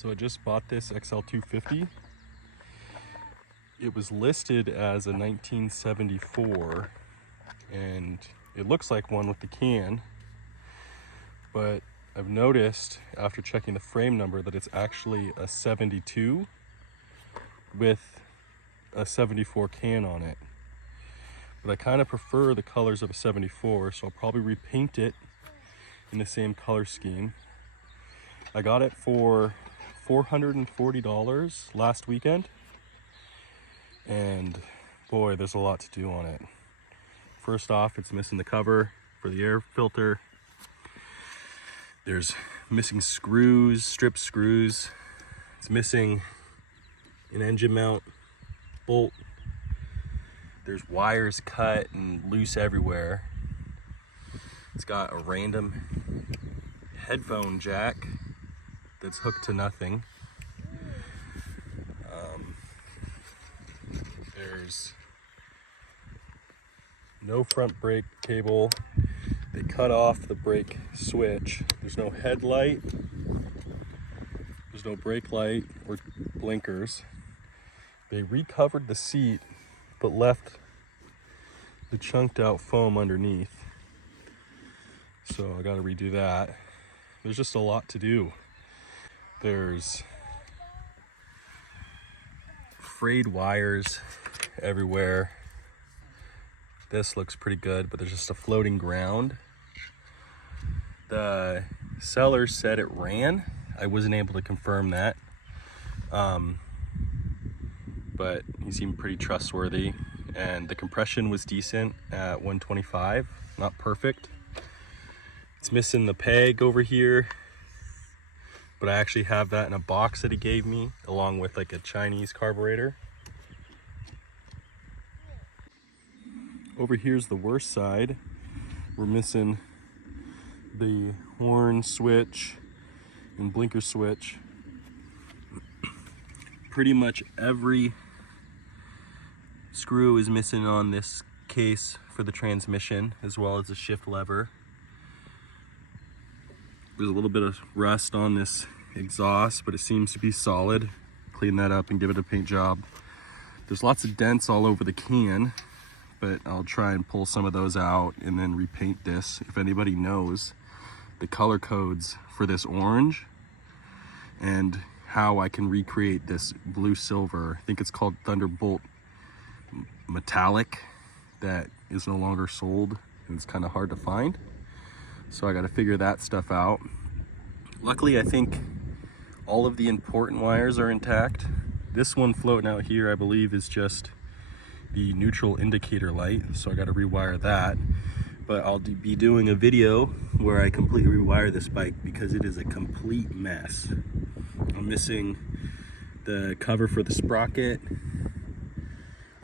So I just bought this XL250. It was listed as a 1974 and it looks like one with the can, but I've noticed after checking the frame number that it's actually a 72 with a 74 can on it. But I kind of prefer the colors of a 74, so I'll probably repaint it in the same color scheme. I got it for $440 last weekend, and boy, there's a lot to do on it. First off, it's missing the cover for the air filter. There's missing screws, strip screws. It's missing an engine mount bolt. There's wires cut and loose everywhere. It's got a random headphone jack that's hooked to nothing. There's no front brake cable. They cut off the brake switch. There's no headlight. There's no brake light or blinkers. They recovered the seat but left the chunked out foam underneath. So I gotta redo that. There's just a lot to do. There's frayed wires everywhere. This looks pretty good, but there's just a floating ground. The seller said it ran. I wasn't able to confirm that. But he seemed pretty trustworthy, and the compression was decent at 125, not perfect. It's missing the peg over here, but I actually have that in a box that he gave me, along with like a Chinese carburetor. Over here's the worst side. We're missing the horn switch and blinker switch. Pretty much every screw is missing on this case for the transmission, as well as the shift lever. There's a little bit of rust on this exhaust, but it seems to be solid. Clean that up and give it a paint job. There's lots of dents all over the can, but I'll try and pull some of those out and then repaint this. If anybody knows the color codes for this orange and how I can recreate this blue silver, I think it's called Thunderbolt Metallic, that is no longer sold and it's kind of hard to find. So I got to figure that stuff out. Luckily, I think all of the important wires are intact. This one floating out here, I believe, is just the neutral indicator light, so I got to rewire that. But I'll be doing a video where I completely rewire this bike because it is a complete mess. I'm missing the cover for the sprocket.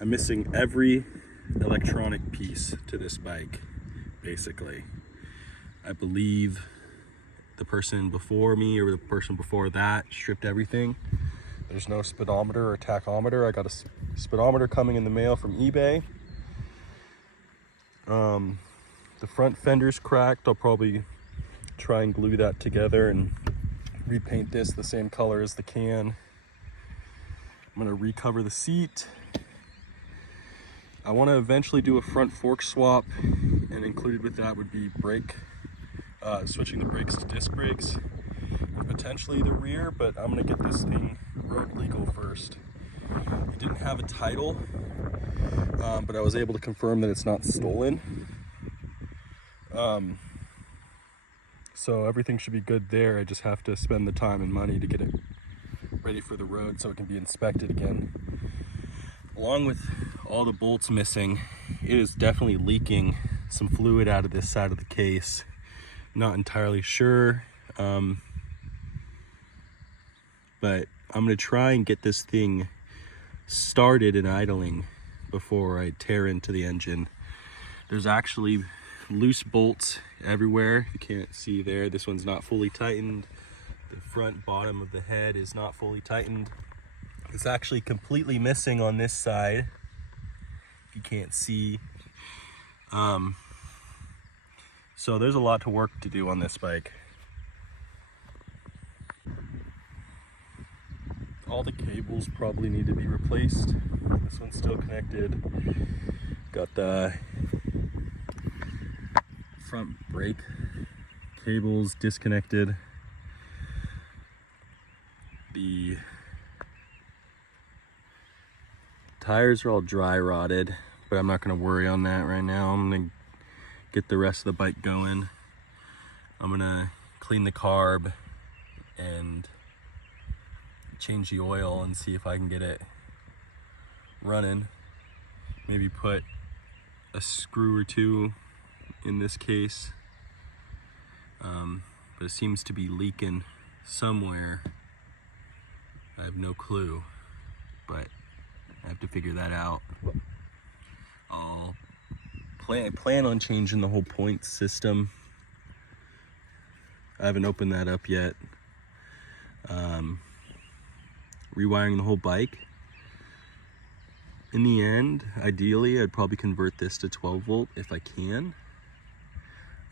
I'm missing every electronic piece to this bike, basically. I believe the person before me or the person before that stripped everything. There's no speedometer or tachometer. I got a speedometer coming in the mail from eBay. The front fender's cracked. I'll probably try and glue that together and repaint this the same color as the can. I'm gonna recover the seat. I want to eventually do a front fork swap, and included with that would be switching the brakes to disc brakes, and potentially the rear, but I'm gonna get this thing road legal first. It didn't have a title, but I was able to confirm that it's not stolen. So everything should be good there. I just have to spend the time and money to get it ready for the road so it can be inspected again. Along with all the bolts missing, it is definitely leaking some fluid out of this side of the case. Not entirely sure, but I'm gonna try and get this thing started and idling before I tear into the engine. There's actually loose bolts everywhere. You can't see there. This one's not fully tightened. The front bottom of the head is not fully tightened. It's actually completely missing on this side, if you can't see. So there's a lot to work to do on this bike. All the cables probably need to be replaced. This one's still connected. Got the front brake cables disconnected. The tires are all dry rotted, but I'm not gonna worry on that right now. I'm gonna get the rest of the bike going. I'm gonna clean the carb and change the oil and see if I can get it running. Maybe put a screw or two in this case, but it seems to be leaking somewhere. I have no clue, but I have to figure that out. I'll plan on changing the whole point system. I haven't opened that up yet. Rewiring the whole bike. In the end, ideally, I'd probably convert this to 12 volt if I can.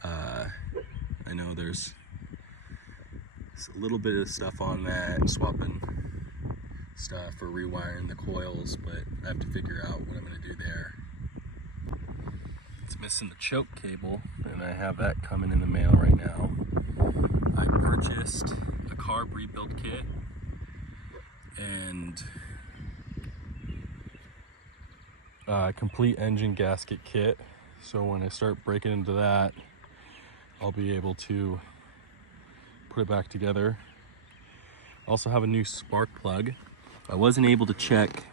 I know there's a little bit of stuff on that, swapping stuff or rewiring the coils, but I have to figure out what I'm gonna do there. It's missing the choke cable, and I have that coming in the mail right now. I purchased a carb rebuild kit and a complete engine gasket kit, so when I start breaking into that, I'll be able to put it back together. Also have a new spark plug. I wasn't able to check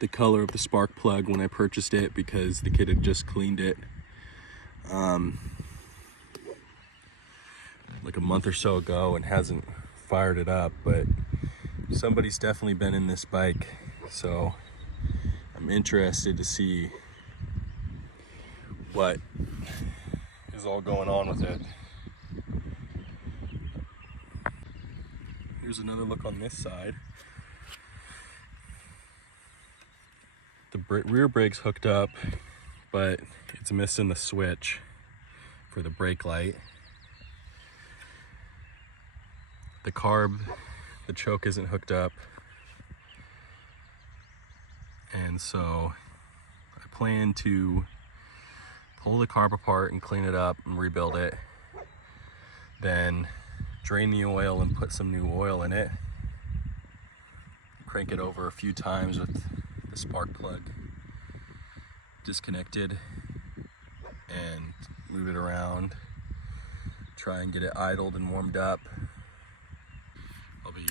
the color of the spark plug when I purchased it because the kid had just cleaned it like a month or so ago and hasn't fired it up, but somebody's definitely been in this bike, so I'm interested to see what is all going on with it. Here's another look on this side. The rear brake's hooked up, but it's missing the switch for the brake light. The carb, the choke isn't hooked up, and so I plan to pull the carb apart and clean it up and rebuild it, then drain the oil and put some new oil in it, crank it over a few times with the spark plug disconnected, and move it around, try and get it idled and warmed up. I'll be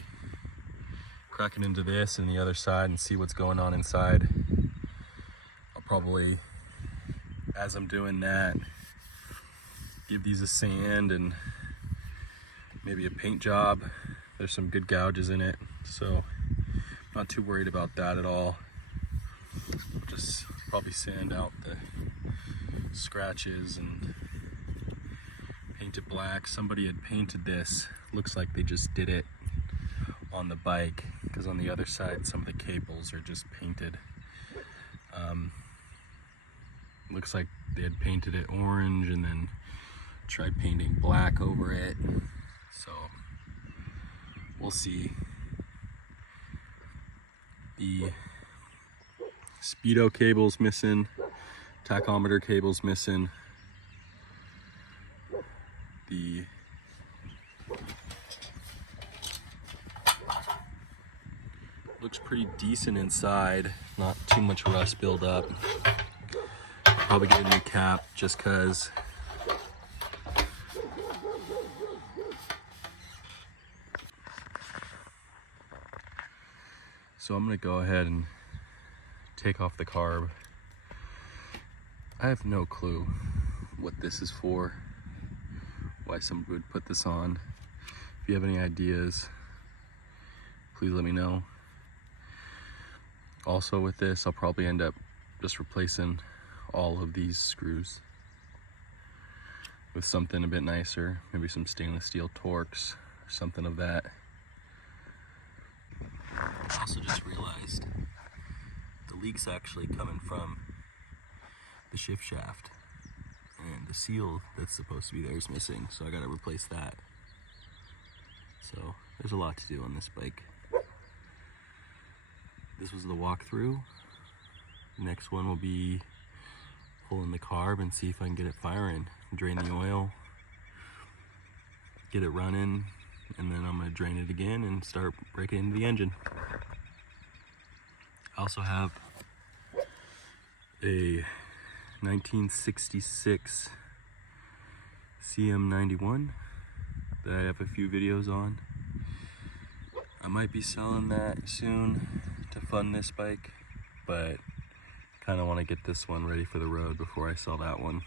cracking into this and the other side and see what's going on inside. I'll probably, as I'm doing that, give these a sand and maybe a paint job. There's some good gouges in it, so not too worried about that at all. Just probably sand out the scratches and paint it black. Somebody had painted this. Looks like they just did it on the bike, because on the other side some of the cables are just painted. Looks like they had painted it orange and then tried painting black over it. So we'll see. The speedo cable's missing, tachometer cable's missing. The looks pretty decent inside, not too much rust buildup. Probably get a new cap just cause. So I'm gonna go ahead and take off the carb. I have no clue what this is for, why somebody would put this on. If you have any ideas, please let me know. Also with this, I'll probably end up just replacing all of these screws with something a bit nicer, maybe some stainless steel Torx or something of that. I also just realized the leak's actually coming from the shift shaft, and the seal that's supposed to be there is missing, so I gotta replace that. So there's a lot to do on this bike. this was the walkthrough. Next one will be pulling the carb and see if I can get it firing. Drain the oil, get it running, and then I'm gonna drain it again and start breaking into the engine. I also have a 1966 CM91 that I have a few videos on. I might be selling that soon to fund this bike, but kind of want to get this one ready for the road before I sell that one.